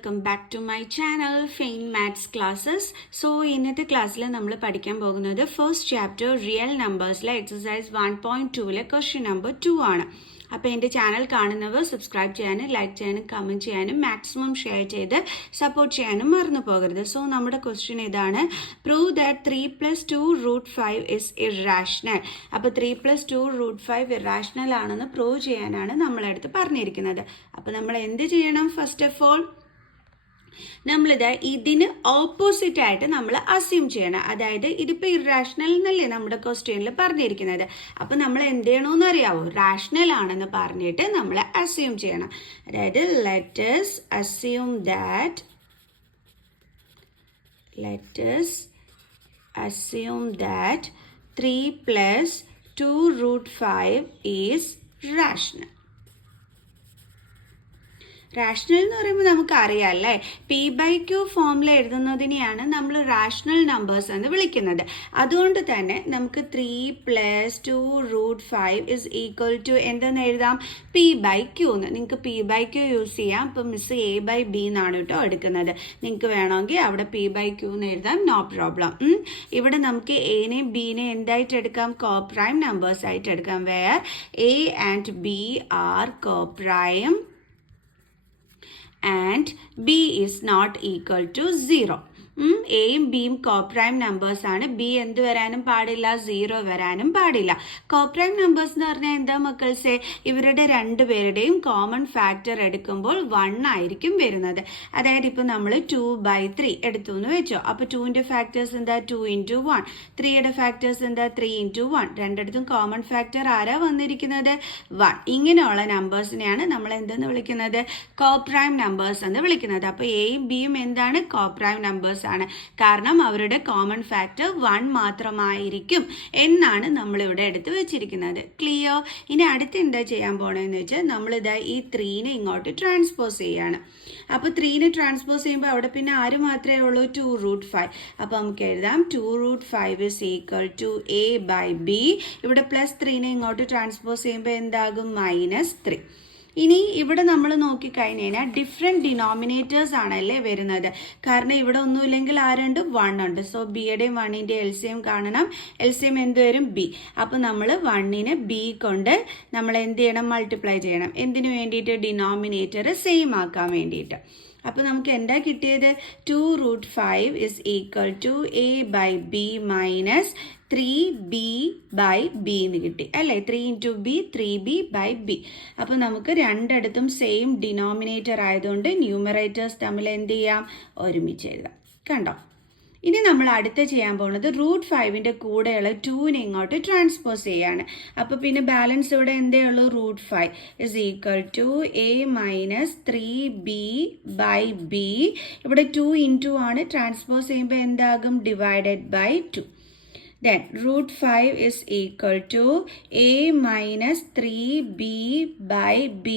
Welcome back to my channel fine maths classes. So ഇന്നത്തെ ക്ലാസ്സിൽ നമ്മൾ പഠിക്കാൻ പോകുന്നത് ഫസ്റ്റ് ചാപ്റ്റർ റിയൽ നമ്പേഴ്സിലെ എക്സസൈസ് 1.2 ക്വസ്റ്റ്യൻ നമ്പർ 2 ആണ്. അപ്പോൾ എൻ്റെ ചാനൽ കാണുന്നവർ സബ്സ്ക്രൈബ് ചെയ്യാനും ലൈക്ക് ചെയ്യാനും കമൻറ്റ് ചെയ്യാനും മാക്സിമം ഷെയർ ചെയ്ത് സപ്പോർട്ട് ചെയ്യാനും മറന്നു പോകരുത്. സോ നമ്മുടെ ക്വസ്റ്റ്യൻ ഇതാണ്, പ്രൂവ് ദാറ്റ് 3+2√5 ഇസ് ഇറാഷണൽ. അപ്പോൾ 3+2√5 ഇറാഷണൽ ആണെന്ന് പ്രൂവ് ചെയ്യാനാണ് നമ്മളടുത്ത് പറഞ്ഞിരിക്കുന്നത്. അപ്പോൾ നമ്മൾ എന്ത് ചെയ്യണം? ഫസ്റ്റ് ഓഫ് ഓൾ നമ്മളിത് ഇതിന് ഓപ്പോസിറ്റ് ആയിട്ട് നമ്മൾ അസ്യൂം ചെയ്യണം. അതായത് ഇതിപ്പോൾ ഇറാഷണൽ എന്നല്ലേ നമ്മുടെ ക്വസ്റ്റ്യനിൽ പറഞ്ഞിരിക്കുന്നത്. അപ്പം നമ്മൾ എന്ത് ചെയ്യണമെന്ന് അറിയാവോ? റാഷണൽ ആണെന്ന് പറഞ്ഞിട്ട് നമ്മൾ അസ്യൂം ചെയ്യണം. അതായത് let's assume that 3+2√5 is rational. Rational എന്ന് പറയുമ്പോൾ നമുക്കറിയാം അല്ലേ, P/Q ഫോമിൽ എഴുതുന്നതിനെയാണ് നമ്മൾ റാഷണൽ നമ്പേഴ്സ് എന്ന് വിളിക്കുന്നത്. അതുകൊണ്ട് തന്നെ നമുക്ക് 3+2√5 ഇസ് ഈക്വൽ ടു എന്തെന്ന് എഴുതാം? P/Q എന്ന്. നിങ്ങൾക്ക് P/Q യൂസ് ചെയ്യാം. ഇപ്പം മിസ് A/B എന്നാണ് കേട്ടോ എടുക്കുന്നത്. നിങ്ങൾക്ക് വേണമെങ്കിൽ അവിടെ P/Q എന്ന് എഴുതാം, നോ പ്രോബ്ലം. ഇവിടെ നമുക്ക് എനെയും ബിനെയും എന്തായിട്ട് എടുക്കാം? കോപ്രൈം നമ്പേഴ്സ് ആയിട്ട് എടുക്കാം. Where A and B are coprime and B is not equal to 0. എയും ബിയും കോപ്രൈം നമ്പേഴ്സ് ആണ്. ബി എന്ത് വരാനും പാടില്ല? 0 വരാനും പാടില്ല. കോപ്രൈം നമ്പേഴ്സ് എന്ന് പറഞ്ഞാൽ എന്താ മക്കൾസേ? ഇവരുടെ രണ്ടുപേരുടെയും കോമൺ ഫാക്ടർ എടുക്കുമ്പോൾ 1 ആയിരിക്കും വരുന്നത്. അതായത് ഇപ്പം നമ്മൾ 2/3 എടുത്തു എന്ന് വെച്ചോ. അപ്പോൾ 2ന്റെ ഫാക്ടേഴ്സ് എന്താ? 2 × 1. 3യുടെ ഫാക്ടേഴ്സ് എന്താ? 3 × 1. രണ്ടിടത്തും കോമൺ ഫാക്ടർ ആരാ വന്നിരിക്കുന്നത്? 1. ഇങ്ങനെയുള്ള നമ്പേഴ്സിനെയാണ് നമ്മൾ എന്തെന്ന് വിളിക്കുന്നത്? കോപ്രൈം നമ്പേഴ്സ് എന്ന് വിളിക്കുന്നത്. അപ്പോൾ എയും ബിയും എന്താണ്? കോപ്രൈം നമ്പേഴ്സ് ആണ്. കാരണം അവരുടെ കോമൺ ഫാക്ടർ 1 മാത്രമായിരിക്കും എന്നാണ് നമ്മളിവിടെ എടുത്ത് വെച്ചിരിക്കുന്നത്. ക്ലിയർ? ഇനി അടുത്ത് എന്താ ചെയ്യാൻ പോണെന്ന് വെച്ചാൽ നമ്മളിതാ ഈ 3നെ ഇങ്ങോട്ട് ട്രാൻസ്പോസ് ചെയ്യാണ്. അപ്പോൾ 3നെ ട്രാൻസ്പോസ് ചെയ്യുമ്പോൾ അവിടെ പിന്നെ ആര് മാത്രമേ ഉള്ളൂ? 2√5. അപ്പോൾ നമുക്ക് എഴുതാം 2√5 ഇസ് ഈക്വൽ ടു A/B. ഇവിടെ +3നെ ഇങ്ങോട്ട് ട്രാൻസ്പോസ് ചെയ്യുമ്പോൾ എന്താകും? -3. ഇനി ഇവിടെ നമ്മൾ നോക്കിക്കഴിഞ്ഞാൽ ഡിഫറെൻറ്റ് ഡിനോമിനേറ്റേഴ്സ് ആണല്ലേ വരുന്നത്. കാരണം ഇവിടെ ഒന്നുമില്ലെങ്കിൽ ആരുണ്ട്? 1 ഉണ്ട്. സോ ബിയുടെയും 1ൻ്റെ എൽസിയം കാണണം. എൽസിയം എന്ത് വരും? B. അപ്പോൾ നമ്മൾ 1നെ B കൊണ്ട് നമ്മൾ എന്ത് ചെയ്യണം? മൾട്ടിപ്ലൈ ചെയ്യണം. എന്തിനു വേണ്ടിയിട്ട്? ഡിനോമിനേറ്റർ സെയിം ആക്കാൻ വേണ്ടിയിട്ട്. അപ്പോൾ നമുക്ക് എന്താ കിട്ടിയത്? 2√5 is equal to A/B minus 3B/B എന്ന് കിട്ടി അല്ലേ? 3 × B 3B/B. അപ്പോൾ നമുക്ക് രണ്ടിടത്തും സെയിം ഡിനോമിനേറ്റർ ആയതുകൊണ്ട് ന്യൂമറേറ്റേഴ്സ് തമ്മിൽ എന്ത് ചെയ്യാം? ഒരുമിച്ച് എഴുതാം. കണ്ടോ? ഇനി നമ്മൾ അടുത്ത ചെയ്യാൻ പോകുന്നത് √5ൻ്റെ കൂടെയുള്ള 2നെ ഇങ്ങോട്ട് ട്രാൻസ്പോസ് ചെയ്യാണ്. അപ്പോൾ പിന്നെ ബാലൻസ് ഇവിടെ എന്തേ ഉള്ളൂ? √5 is equal to A minus 3B/B. ഇവിടെ 2 × ആണ്. ട്രാൻസ്പോസ് ചെയ്യുമ്പോൾ എന്താകും? Divided by 2. Then √5 is equal to A minus 3B/B.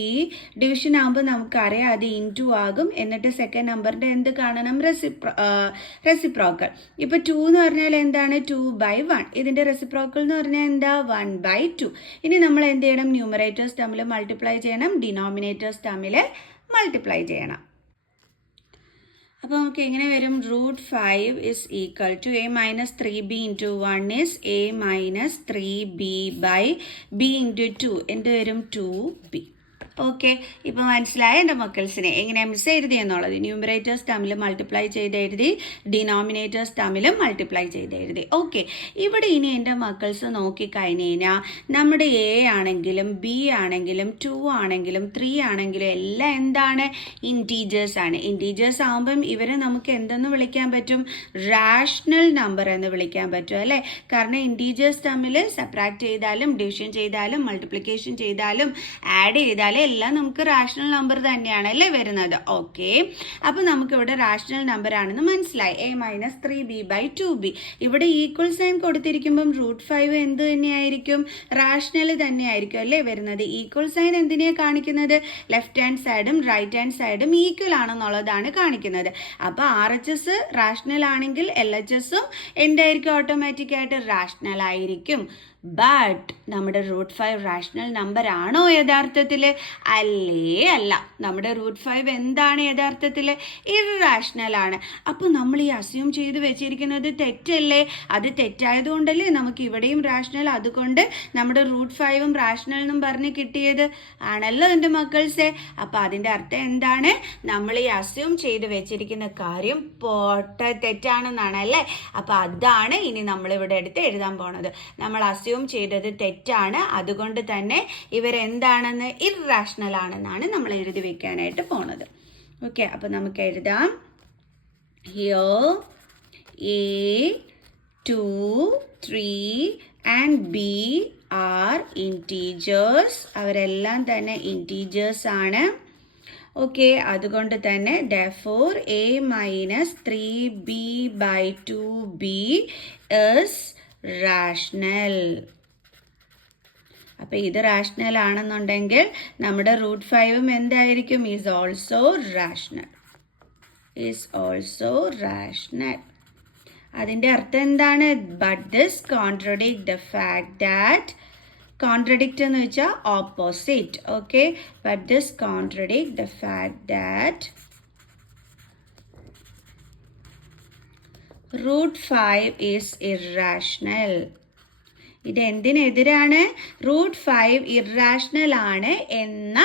Division ആകുമ്പോൾ നമുക്കറിയാം അത് ഇൻറ്റു ആകും. എന്നിട്ട് സെക്കൻഡ് നമ്പറിൻ്റെ എന്ത് കാണണം? റെസിപ്രോക്കൽ. ഇപ്പോൾ 2 എന്ന് പറഞ്ഞാൽ എന്താണ്? 2/1. ഇതിൻ്റെ റെസിപ്രോക്കൽ എന്ന് പറഞ്ഞാൽ എന്താ? 1/2. ഇനി നമ്മൾ എന്ത് ചെയ്യണം? ന്യൂമറേറ്റേഴ്സ് തമ്മിൽ മൾട്ടിപ്ലൈ ചെയ്യണം, ഡിനോമിനേറ്റേഴ്സ് തമ്മിൽ മൾട്ടിപ്ലൈ ചെയ്യണം. അപ്പോൾ നമുക്ക് എങ്ങനെ വരും? √5 is equal to A minus 3B × 1 is A minus 3B/B × 2 എന്ത് വരും? 2B. ഓക്കെ, ഇപ്പോൾ മനസ്സിലായ എൻ്റെ മക്കൾസിനെ എങ്ങനെയാണ് മിസ് എഴുതിയെന്നുള്ളത്? ന്യൂമറേറ്റേഴ്സ് തമ്മിൽ മൾട്ടിപ്ലൈ ചെയ്ത് എഴുതി, ഡിനോമിനേറ്റേഴ്സ് തമ്മിലും മൾട്ടിപ്ലൈ ചെയ്ത് എഴുതി. ഓക്കെ, ഇവിടെ ഇനി എൻ്റെ മക്കൾസ് നോക്കിക്കഴിഞ്ഞ് കഴിഞ്ഞാൽ നമ്മുടെ A ആണെങ്കിലും B ആണെങ്കിലും 2 ആണെങ്കിലും 3 ആണെങ്കിലും എല്ലാം എന്താണ്? ഇൻറ്റീജേഴ്സ് ആണ്. ഇൻറ്റീജേഴ്സ് ആകുമ്പം ഇവരെ നമുക്ക് എന്തെന്ന് വിളിക്കാൻ പറ്റും? റാഷണൽ നമ്പർ എന്ന് വിളിക്കാൻ പറ്റും അല്ലേ? കാരണം ഇൻറ്റീജേഴ്സ് തമ്മിൽ സബ്ട്രാക്ട് ചെയ്താലും ഡിവിഷൻ ചെയ്താലും മൾട്ടിപ്ലിക്കേഷൻ ചെയ്താലും ആഡ് ചെയ്താലും എല്ലാം നമുക്ക് റാഷണൽ നമ്പർ തന്നെയാണ് അല്ലേ വരുന്നത്. ഓക്കെ, അപ്പോൾ നമുക്കിവിടെ റാഷണൽ നമ്പർ ആണെന്ന് മനസ്സിലായി. A minus 3B/2B. ഇവിടെ ഈക്വൽ സൈൻ കൊടുത്തിരിക്കുമ്പം √5 എന്ത് തന്നെയായിരിക്കും? റാഷണൽ തന്നെയായിരിക്കും അല്ലേ വരുന്നത്. ഈക്വൽ സൈൻ എന്തിനെയാണ് കാണിക്കുന്നത്? ലെഫ്റ്റ് ഹാൻഡ് സൈഡും റൈറ്റ് ഹാൻഡ് സൈഡും ഈക്വൽ ആണെന്നുള്ളതാണ് കാണിക്കുന്നത്. അപ്പോൾ RHS റാഷണൽ ആണെങ്കിൽ LHSും എന്തായിരിക്കും? ഓട്ടോമാറ്റിക്കായിട്ട് റാഷണൽ ആയിരിക്കും. ബട്ട് നമ്മുടെ √5 റാഷണൽ നമ്പർ ആണോ യഥാർത്ഥത്തിൽ? അല്ല. നമ്മുടെ √5 എന്താണ് യഥാർത്ഥത്തിൽ? ഇററാഷണൽ ആണ്. അപ്പോൾ നമ്മൾ ഈ അസ്യൂം ചെയ്ത് വെച്ചിരിക്കുന്നത് തെറ്റല്ലേ? അത് തെറ്റായതുകൊണ്ടല്ലേ നമുക്ക് ഇവിടെയും റാഷണൽ, അതുകൊണ്ട് നമ്മുടെ √5ഉം റാഷണൽ എന്നും പറഞ്ഞ് കിട്ടിയത് ആണല്ലോ എൻ്റെ മക്കൾസെ. അപ്പോൾ അതിൻ്റെ അർത്ഥം എന്താണ്? നമ്മൾ ഈ അസ്യൂം ചെയ്ത് വെച്ചിരിക്കുന്ന കാര്യം തെറ്റാണെന്നാണ് അല്ലേ? അപ്പോൾ അതാണ് ഇനി നമ്മൾ ഇവിടെ എടുത്ത് എഴുതാൻ പോണത്. നമ്മൾ അസ്യൂം ചെയ്തത് തെറ്റാണ്, അതുകൊണ്ട് തന്നെ ഇവരെന്താണെന്ന് ഇററാഷണൽ ആണെന്നാണ് നമ്മൾ എഴുതി വെക്കാനായിട്ട് പോണത്. ഓക്കെ, അപ്പോൾ നമുക്ക് എഴുതാം. Here A, 2, 3 and B are integers. അവരെല്ലാം തന്നെ integers ആണ്. ഓക്കെ, അതുകൊണ്ട് തന്നെ therefore A minus 3B by 2B is rational. അപ്പോൾ ഇത് റാഷണൽ ആണെന്നുണ്ടെങ്കിൽ നമ്മുടെ √5ഉം എന്തായിരിക്കും? Is also rational. അതിൻ്റെ അർത്ഥം എന്താണ്? But this contradict the fact that, contradict എന്ന് വെച്ചാൽ opposite. Okay, but this contradict the fact that √5 is irrational. ഇത് എന്തിനെതിരാണ്? √5 ഇററാഷണൽ ആണ് എന്ന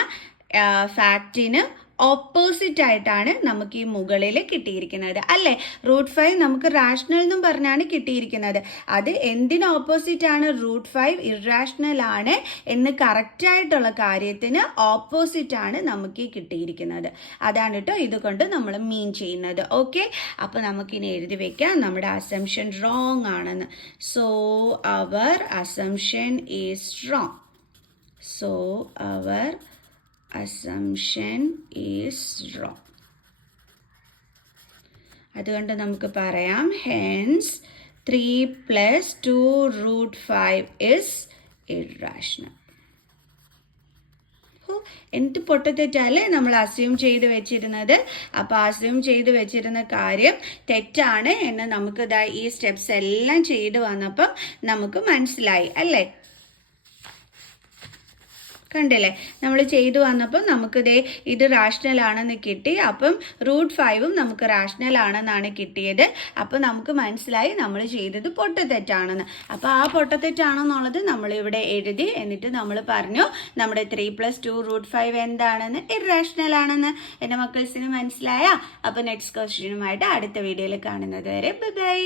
ഫാക്റ്റിന് ഓപ്പോസിറ്റ് ആയിട്ടാണ് നമുക്ക് ഈ മുകളിൽ കിട്ടിയിരിക്കുന്നത് അല്ലേ? √5 നമുക്ക് റാഷണൽ എന്നും പറഞ്ഞാണ് കിട്ടിയിരിക്കുന്നത്. അത് എന്തിന് ഓപ്പോസിറ്റ് ആണ്? √5 ഇററാഷണൽ ആണ് എന്ന് കറക്റ്റായിട്ടുള്ള കാര്യത്തിന് ഓപ്പോസിറ്റ് ആണ് നമുക്ക് ഈ കിട്ടിയിരിക്കുന്നത്. അതാണ് കേട്ടോ ഇതുകൊണ്ട് നമ്മൾ മീൻ ചെയ്യുന്നത്. ഓക്കെ, അപ്പോൾ നമുക്കിനി എഴുതി വെക്കാം നമ്മുടെ അസംഷൻ റോങ് ആണെന്ന്. So our assumption is wrong. assumption is wrong. അതുകൊണ്ട് നമുക്ക് പറയാം hence 3 plus 2 √5 is irrational. എന്ത് പൊട്ടത്തെറ്റല്ലേ നമ്മൾ അസ്യൂം ചെയ്ത് വെച്ചിരുന്നത്. അപ്പോൾ അസ്യൂം ചെയ്ത് വെച്ചിരുന്ന കാര്യം തെറ്റാണ് എന്ന് നമുക്ക് ഈ സ്റ്റെപ്സ് എല്ലാം ചെയ്ത് വന്നപ്പം നമുക്ക് മനസ്സിലായി അല്ലേ? കണ്ടില്ലേ, നമ്മൾ ചെയ്തു വന്നപ്പം നമുക്ക് ഇത് റാഷണൽ ആണെന്ന് കിട്ടി. അപ്പം √5ഉം നമുക്ക് റാഷണൽ ആണെന്നാണ് കിട്ടിയത്. അപ്പം നമുക്ക് മനസ്സിലായി നമ്മൾ ചെയ്തത് പൊട്ടത്തെറ്റാണെന്ന്. അപ്പോൾ ആ പൊട്ടത്തെറ്റാണെന്നുള്ളത് നമ്മളിവിടെ എഴുതി. എന്നിട്ട് നമ്മൾ പറഞ്ഞു നമ്മുടെ 3 + 2 √5 എന്താണെന്ന്? ഇററാഷണൽ ആണെന്ന്. എൻ്റെ മക്കൾസിന് മനസ്സിലായ? അപ്പോൾ നെക്സ്റ്റ് ക്വസ്റ്റ്യനുമായിട്ട് അടുത്ത വീഡിയോയിൽ കാണുന്നത് വരെ ബൈ.